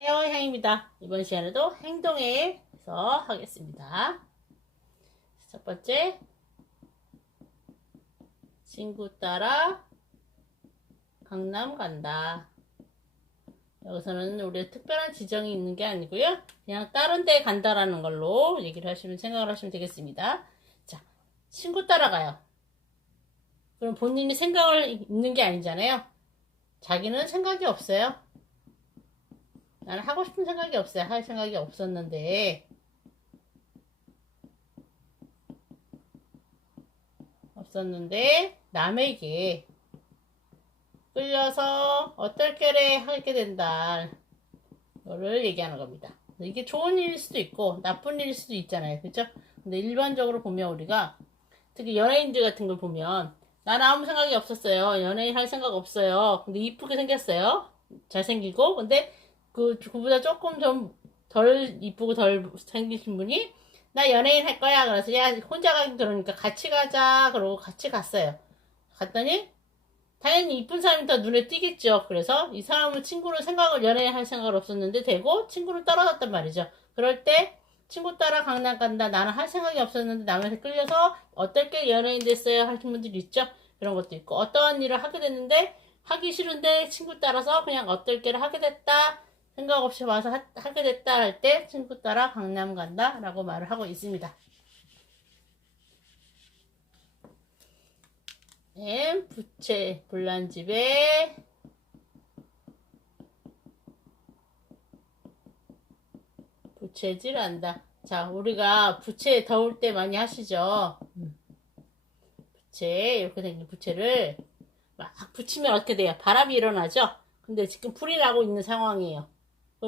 헤어향입니다. 이번 시간에도 행동에서 하겠습니다. 첫 번째, 친구 따라 강남 간다. 여기서는 우리 특별한 지정이 있는 게 아니고요. 그냥 다른 데 간다라는 걸로 얘기를 하시면 생각을 하시면 되겠습니다. 자, 친구 따라가요. 그럼 본인이 생각을 있는 게 아니잖아요. 자기는 생각이 없어요. 나는 하고 싶은 생각이 없어요. 할 생각이 없었는데. 없었는데, 남에게 끌려서 어떨게래 하게 된다. 거를 얘기하는 겁니다. 이게 좋은 일일 수도 있고, 나쁜 일일 수도 있잖아요. 그죠? 근데 일반적으로 보면 우리가, 특히 연예인들 같은 걸 보면, 나는 아무 생각이 없었어요. 연예인 할 생각 없어요. 근데 이쁘게 생겼어요. 잘생기고. 근데 그, 그보다 조금 좀 덜 이쁘고 덜 생기신 분이 나 연예인 할 거야. 그래서 야 혼자 가기 그러니까 같이 가자. 그러고 같이 갔어요. 갔더니 당연히 이쁜 사람이 더 눈에 띄겠죠. 그래서 이 사람은 친구를 생각을 연예인 할 생각을 없었는데 되고 친구를 떨어졌단 말이죠. 그럴 때 친구 따라 강남 간다. 나는 할 생각이 없었는데 남한테 끌려서 어떻게 연예인 됐어요 하시는 분들이 있죠. 그런 것도 있고 어떠한 일을 하게 됐는데 하기 싫은데 친구 따라서 그냥 어떨게를 하게 됐다. 생각 없이 와서 하, 게 됐다 할 때 친구 따라 강남 간다 라고 말을 하고 있습니다. 네, 부채 불난집에 부채질 한다. 자, 우리가 부채 더울 때 많이 하시죠. 부채 이렇게 생긴 부채를 막 붙이면 어떻게 돼요? 바람이 일어나죠. 근데 지금 불이 나고 있는 상황이에요.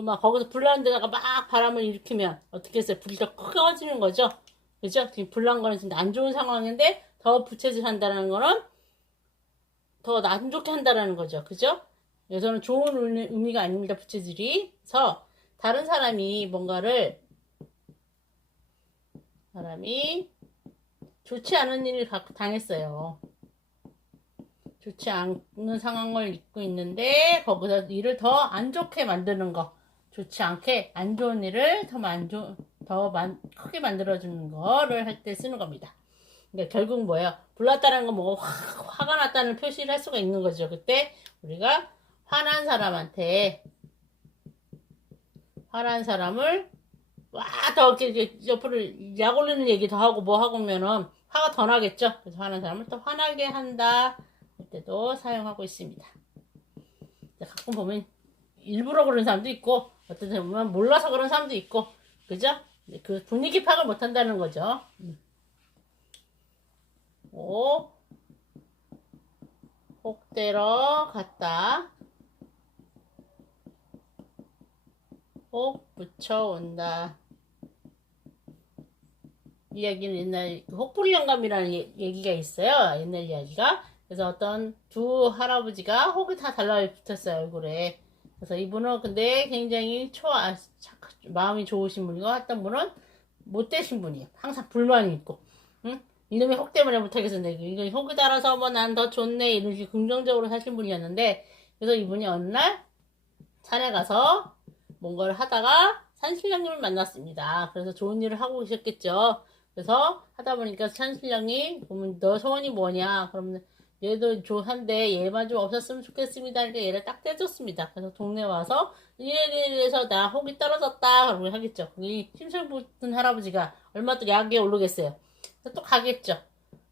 막 거기서 불 나는 데다가 막 바람을 일으키면 어떻게 했어요? 불이 더 커지는 거죠. 그죠? 불난 거는 지금 안 좋은 상황인데 더 부채질 한다는 거는 더 안 좋게 한다는 거죠. 그죠? 여기서는 좋은 의미가 아닙니다. 부채질이. 그래서 다른 사람이 뭔가를 사람이 좋지 않은 일을 당했어요. 좋지 않은 상황을 입고 있는데 거기서 일을 더 안 좋게 만드는 거 좋지 않게 안 좋은 일을 더 만, 더 만, 크게 만들어주는 거를 할 때 쓰는 겁니다. 그러니까 결국 뭐예요? 불났다는 건뭐 화가 났다는 표시를 할 수가 있는 거죠. 그때 우리가 화난 사람한테 화난 사람을 와더 이렇게 옆으로 약 올리는 얘기 더 하고 뭐 하고 면은 화가 더 나겠죠. 그래서 화난 사람을 또 화나게 한다. 그때도 사용하고 있습니다. 가끔 보면 일부러 그런 사람도 있고 보면 몰라서 그런 사람도 있고 그죠? 그 분위기 파악을 못한다는 거죠. 음. 오 혹대러 갔다 혹 붙여온다 이야기는 옛날 그 혹부리 영감이라는 얘기가 있어요. 옛날 이야기가. 그래서 어떤 두 할아버지가 혹이 다 달라붙었어요, 얼굴에. 그래서 이분은 근데 굉장히 초, 아, 착, 마음이 좋으신 분이고, 어떤 분은 못되신 분이에요. 항상 불만이 있고, 응? 이놈의 혹 때문에 못하겠었네. 이거 혹이 달아서 뭐 난 더 좋네. 이런 식으로 긍정적으로 사신 분이었는데, 그래서 이분이 어느 날 산에 가서 뭔가를 하다가 산신령님을 만났습니다. 그래서 좋은 일을 하고 계셨겠죠. 그래서 하다 보니까 산신령이 보면 너 소원이 뭐냐? 그러면 얘도 좋한데 얘만 좀 없었으면 좋겠습니다. 이렇게 얘를 딱 떼줬습니다. 그래서 동네 와서 이래서 나 혹이 떨어졌다. 그러고 하겠죠. 이 심술 붙은 할아버지가 얼마 또 약에 오르겠어요. 또 가겠죠.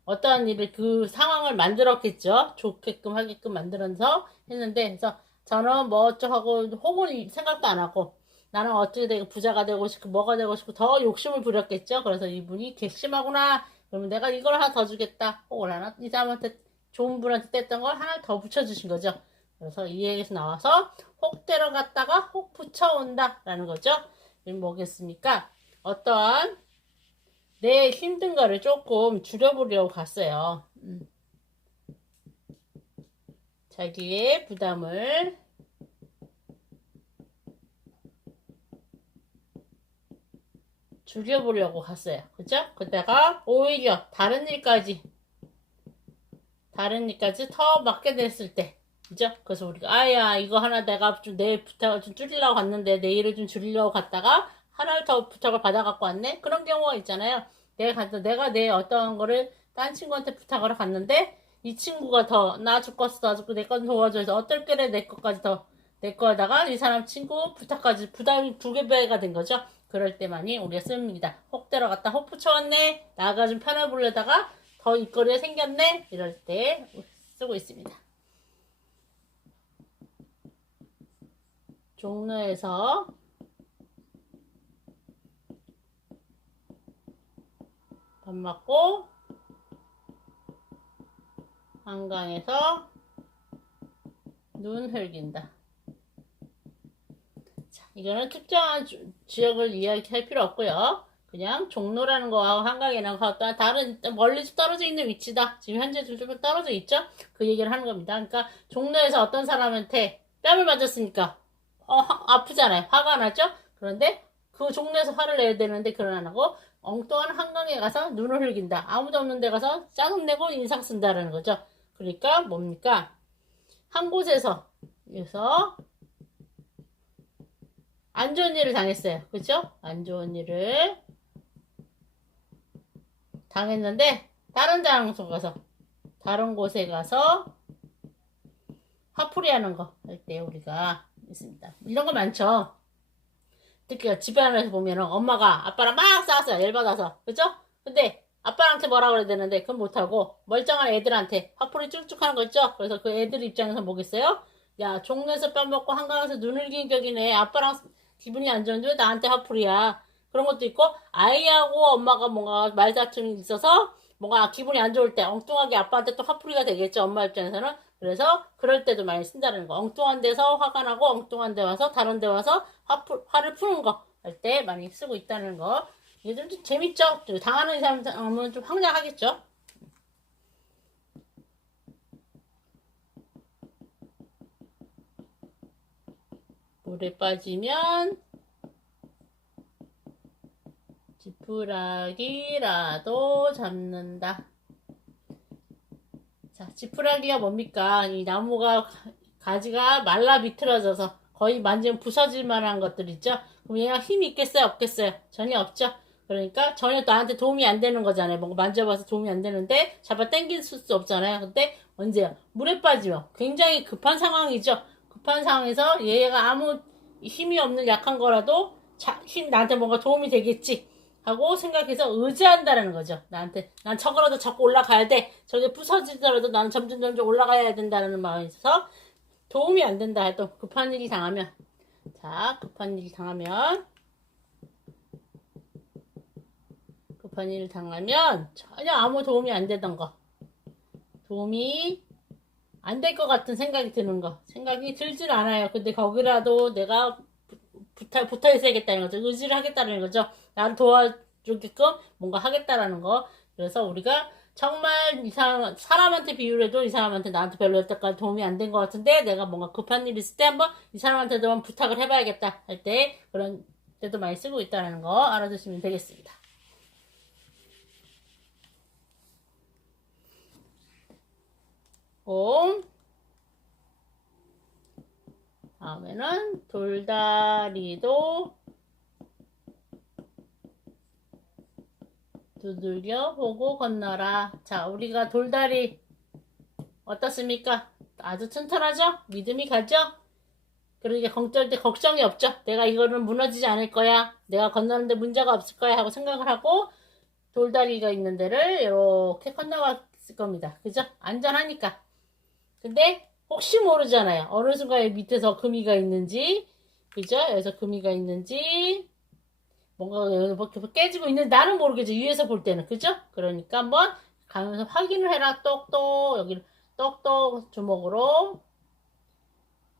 어떠한 일을 그 상황을 만들었겠죠. 좋게끔 하게끔 만들어서 했는데 그래서 저는 뭐 어쩌고 혹은 생각도 안 하고 나는 어떻게 되고 부자가 되고 싶고 뭐가 되고 싶고 더 욕심을 부렸겠죠. 그래서 이분이 괘씸하구나. 그러면 내가 이걸 하나 더 주겠다. 혹은 하나 이 사람한테 좋은 분한테 뗐던 걸 하나 더 붙여주신 거죠. 그래서 이 얘기에서 나와서 혹 때려갔다가 혹 붙여온다 라는 거죠. 이게 뭐겠습니까? 어떠한 내 힘든 거를 조금 줄여보려고 갔어요. 음. 자기의 부담을 줄여보려고 갔어요. 그죠? 그다가 오히려 다른 일까지 다른 일까지 더 맡게 됐을 때 그죠? 그래서 우리가 아야 이거 하나 내가 좀 내 부탁을 좀 줄이려고 갔는데 내일을 좀 줄이려고 갔다가 하나를 더 부탁을 받아 갖고 왔네? 그런 경우가 있잖아요. 내가 내가 내 어떤 거를 딴 친구한테 부탁을 갔는데 이 친구가 더 나 죽겠어 나 죽고 내건 도와줘서 어떨 게래 내 것까지 더 내 거에다가 이 사람 친구 부탁까지 부담이 두 배가 된 거죠? 그럴 때만이 우리가 씁니다. 혹 들어갔다 혹 붙여왔네? 나가 좀 편해 보려다가 더 입거리가 생겼네 이럴 때 쓰고 있습니다 종로에서 밥 먹고 한강에서 눈 흘긴다. 자, 이거는 특정한 주- 지역을 이야기할 필요 없고요. 그냥 종로라는 거하고 또 다른 멀리 떨어져 있는 위치다. 지금 현재 좀 떨어져 있죠? 그 얘기를 하는 겁니다. 그러니까 종로에서 어떤 사람한테 뺨을 맞았으니까 어, 화- 아프잖아요. 화가 나죠? 그런데 그 종로에서 화를 내야 되는데 그런 안 하고 엉뚱한 한강에 가서 눈을 흘긴다. 아무도 없는 데 가서 짜증 내고 인상 쓴다라는 거죠. 그러니까 뭡니까? 한 곳에서 그래서 안 좋은 일을 당했어요. 그죠? 안 좋은 일을 당했는데 다른 장소 가서 다른 곳에 가서 화풀이 하는 거 할 때 우리가 있습니다. 이런 거 많죠. 특히 집안에서 보면은 엄마가 아빠랑 막 싸웠어요. 열받아서. 그죠? 근데 아빠한테 뭐라 그래야 되는데 그건 못하고 멀쩡한 애들한테 화풀이 쭉쭉 하는 거 있죠? 그래서 그 애들 입장에서 뭐겠어요? 야, 종로에서 뺨 먹고 한강에서 눈을 긴 격이네. 아빠랑 기분이 안 좋은데 왜 나한테 화풀이야? 그런 것도 있고 아이하고 엄마가 뭔가 말다툼이 있어서 뭔가 기분이 안 좋을 때 엉뚱하게 아빠한테 또 화풀이가 되겠죠. 엄마 입장에서는. 그래서 그럴 때도 많이 쓴다는 거. 엉뚱한 데서 화가 나고 엉뚱한 데 와서 다른 데 와서 화풀, 화를 푸는 거 할 때 많이 쓰고 있다는 거. 얘들 좀 재밌죠? 당하는 사람은 좀 황량하겠죠? 물에 빠지면 지푸라기라도 잡는다. 자, 지푸라기가 뭡니까? 이 나무가 가- 가지가 말라 비틀어져서 거의 만지면 부서질 만한 것들 있죠? 그럼 얘가 힘이 있겠어요? 없겠어요? 전혀 없죠? 그러니까 전혀 나한테 도움이 안 되는 거잖아요. 뭔가 만져봐서 도움이 안 되는데 잡아 당길 수 없잖아요. 근데 언제요? 물에 빠지면 굉장히 급한 상황이죠. 급한 상황에서 얘가 아무 힘이 없는 약한 거라도 자, 힘 나한테 뭔가 도움이 되겠지 하고 생각해서 의지한다라는 거죠. 나한테 난 저거라도 잡고 올라가야 돼. 저게 부서지더라도 나는 점점 점점 올라가야 된다는 마음이 있어서 도움이 안 된다 해도 급한 일이 당하면 자 급한 일이 당하면 급한 일을 당하면 전혀 아무 도움이 안 되던 거 도움이 안 될 것 같은 생각이 드는 거 생각이 들진 않아요 근데 거기라도 내가 붙어, 붙어 있어야겠다는 거죠. 의지를 하겠다는 거죠. 나를 도와주게끔 뭔가 하겠다라는 거. 그래서 우리가 정말 이 사람 사람한테 비유해도 이 사람한테 나한테 별로 여태까지 도움이 안 된 것 같은데 내가 뭔가 급한 일 있을 때 한번 이 사람한테도 한번 부탁을 해봐야겠다 할 때 그런 때도 많이 쓰고 있다는 거 알아두시면 되겠습니다. 곰 다음에는 돌다리도 두들겨 보고 건너라. 자, 우리가 돌다리 어떻습니까? 아주 튼튼하죠? 믿음이 가죠? 그러니까 걱정할 때 걱정이 없죠? 내가 이거는 무너지지 않을 거야. 내가 건너는데 문제가 없을 거야 하고 생각을 하고 돌다리가 있는 데를 이렇게 건너갔을 겁니다. 그죠? 안전하니까. 근데 혹시 모르잖아요. 어느 순간에 밑에서 금이가 있는지, 그죠? 여기서 금이가 있는지, 뭔가 여기 뭐 깨지고 있는 나는 모르겠죠. 위에서 볼 때는 그죠? 그러니까 한번 가면서 확인을 해라. 똑똑 여기 똑똑 주먹으로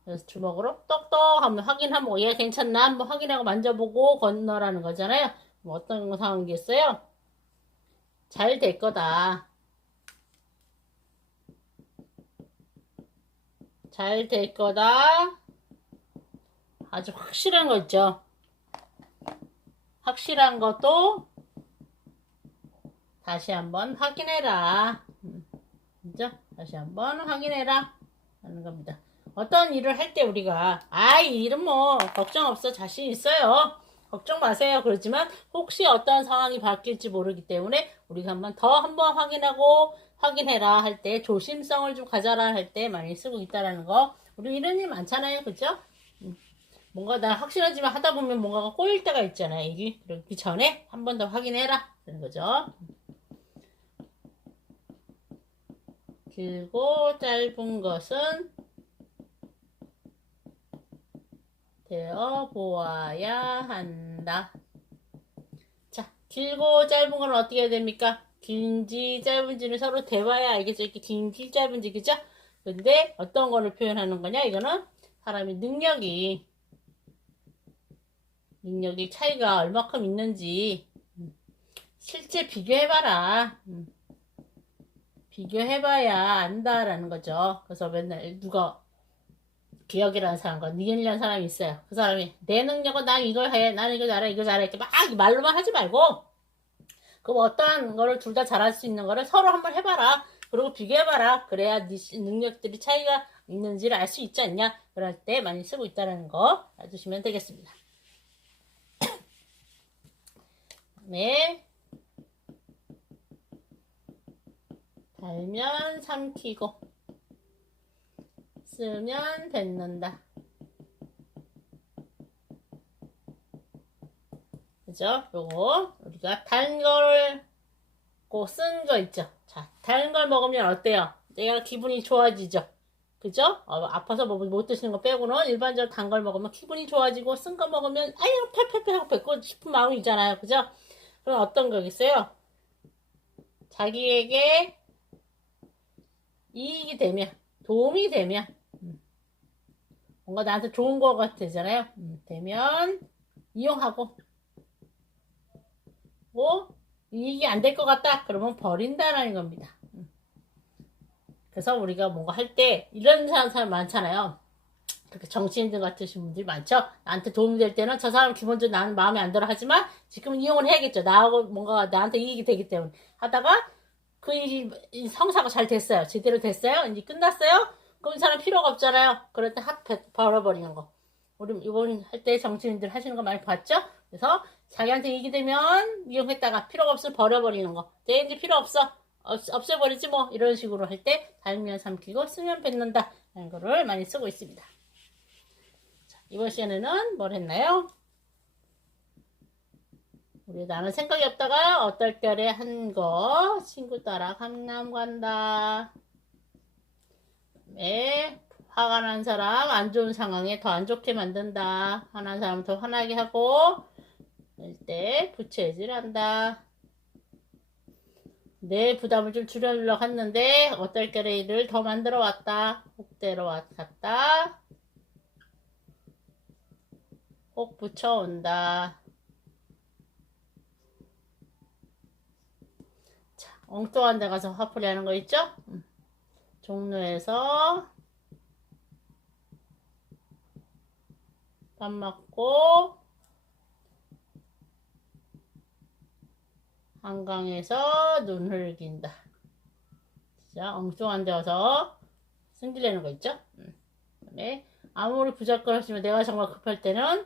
그래서 주먹으로 똑똑 하면 확인하면 얘 괜찮나 한번 확인하고 만져보고 건너라는 거잖아요. 뭐 어떤 상황이겠어요? 잘 될 거다. 잘 될 거다. 아주 확실한 거 있죠. 확실한 것도 다시 한번 확인해라. 음, 그죠? 다시 한번 확인해라. 하는 겁니다. 어떤 일을 할 때 우리가 아, 이 일은 뭐 걱정 없어. 자신 있어요. 걱정 마세요. 그렇지만 혹시 어떤 상황이 바뀔지 모르기 때문에 우리가 한번 더 한번 확인하고 확인해라 할 때 조심성을 좀 가져라 할 때 많이 쓰고 있다라는 거. 우리 이런 일 많잖아요. 그죠? 음. 뭔가 나 확실하지만 하다 보면 뭔가가 꼬일 때가 있잖아요. 이게 그러기 전에 한 번 더 확인해라. 그런 거죠. 길고 짧은 것은 되어 보아야 한다. 자, 길고 짧은 건 어떻게 해야 됩니까? 긴지 짧은지는 서로 대봐야 알겠죠. 이렇게 긴지 짧은지 그죠? 근데 어떤 거를 표현하는 거냐? 이거는 사람이 능력이 능력이 차이가 얼마큼 있는지 음, 실제 비교해봐라. 음. 비교해봐야 안다라는 거죠. 그래서 맨날 누가 기억이라는 사람과 니은이라는 사람이 있어요. 그 사람이 내 능력은 난 이걸 해, 난 이거 잘해, 이거 잘해 이렇게 막 말로만 하지 말고 그럼 어떠한 거를 둘 다 잘할 수 있는 거를 서로 한번 해봐라. 그리고 비교해봐라. 그래야 네 시- 능력들이 차이가 있는지를 알 수 있지 않냐. 그럴 때 많이 쓰고 있다는 거 알아두시면 되겠습니다. 네. 달면 삼키고 쓰면 뱉는다. 그죠? 요거 우리가 단 거를 쓴 거 있죠. 자, 단걸 먹으면 어때요? 내가 기분이 좋아지죠. 그죠? 어, 아파서 뭐못 드시는 거 빼고는 일반적으로 단 걸 먹으면 기분이 좋아지고 쓴 거 먹으면 아유 팔팔팔 하고 뱉고 싶은 마음이 있잖아요. 그죠? 그럼 어떤 거겠어요? 자기에게 이익이 되면 도움이 되면 음, 뭔가 나한테 좋은 거 같잖아요. 음, 되면 이용하고 뭐 이익이 안될 것 같다 그러면 버린다라는 겁니다. 음. 그래서 우리가 뭔가 할 때 이런 사람, 많잖아요. 그렇게 정치인들 같으신 분들이 많죠. 나한테 도움이 될 때는 저 사람 기본적으로 나는 마음에 안 들어 하지만 지금은 이용을 해야겠죠. 나하고 뭔가 나한테 이익이 되기 때문에 하다가 그 일이 이 성사가 잘 됐어요. 제대로 됐어요. 이제 끝났어요. 그럼 이 사람 필요가 없잖아요. 그럴 때 핫 벌어버리는 거. 우리 이번 할 때 정치인들 하시는 거 많이 봤죠? 그래서 자기한테 이익이 되면 이용했다가 필요가 없으면 버려버리는 거. 내 이제 필요 없어. 없, 없애버리지 뭐. 이런 식으로 할 때 달면 삼키고 쓰면 뱉는다. 라는 거를 많이 쓰고 있습니다. 자, 이번 시간에는 뭘 했나요? 우리 나는 생각이 없다가 어떨 때에 한 거 친구 따라 강남 간다. 네, 화가 난 사람 안 좋은 상황에 더 안 좋게 만든다. 화난 사람 더 화나게 하고 때 부채질 한다. 내 부담을 좀 줄여주려고 했는데 어떨 때에 일을 더 만들어 왔다. 혹대로 왔다. 혹 붙여온다. 자, 엉뚱한 데 가서 화풀이 하는 거 있죠? 음. 종로에서 밥 먹고 한강에서 눈 흘긴다. 진짜 엉뚱한 데 와서 승질내는 거 있죠? 음. 그다음에 아무리 부적거리시면 내가 정말 급할 때는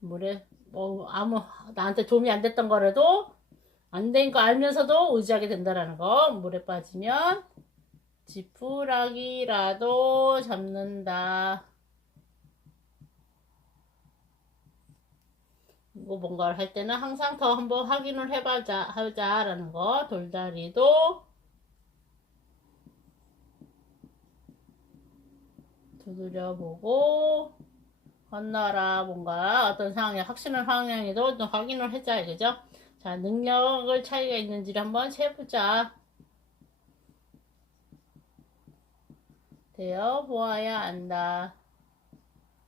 물에 뭐 아무 나한테 도움이 안 됐던 거라도 안 된 거 알면서도 의지하게 된다라는 거 물에 빠지면 지푸라기라도 잡는다. 이거 뭔가를 할 때는 항상 더 한번 확인을 해보자 하자라는 거 돌다리도 두드려보고 건너라 뭔가 어떤 상황이 확신을 상황에도 좀 확인을 해자 그죠? 자 능력을 차이가 있는지를 한번 세보자. 되어 보아야 안다.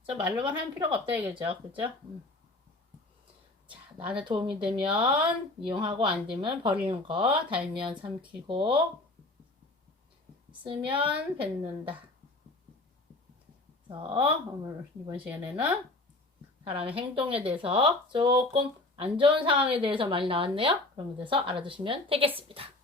저 말로만 하는 필요가 없다 이거죠. 그죠? 음. 자, 나한테 도움이 되면 이용하고 안 되면 버리는 거. 달면 삼키고 쓰면 뱉는다. 그래서 오늘 이번 시간에는 사람의 행동에 대해서 조금 안 좋은 상황에 대해서 많이 나왔네요. 그런 데 대해서 알아두시면 되겠습니다.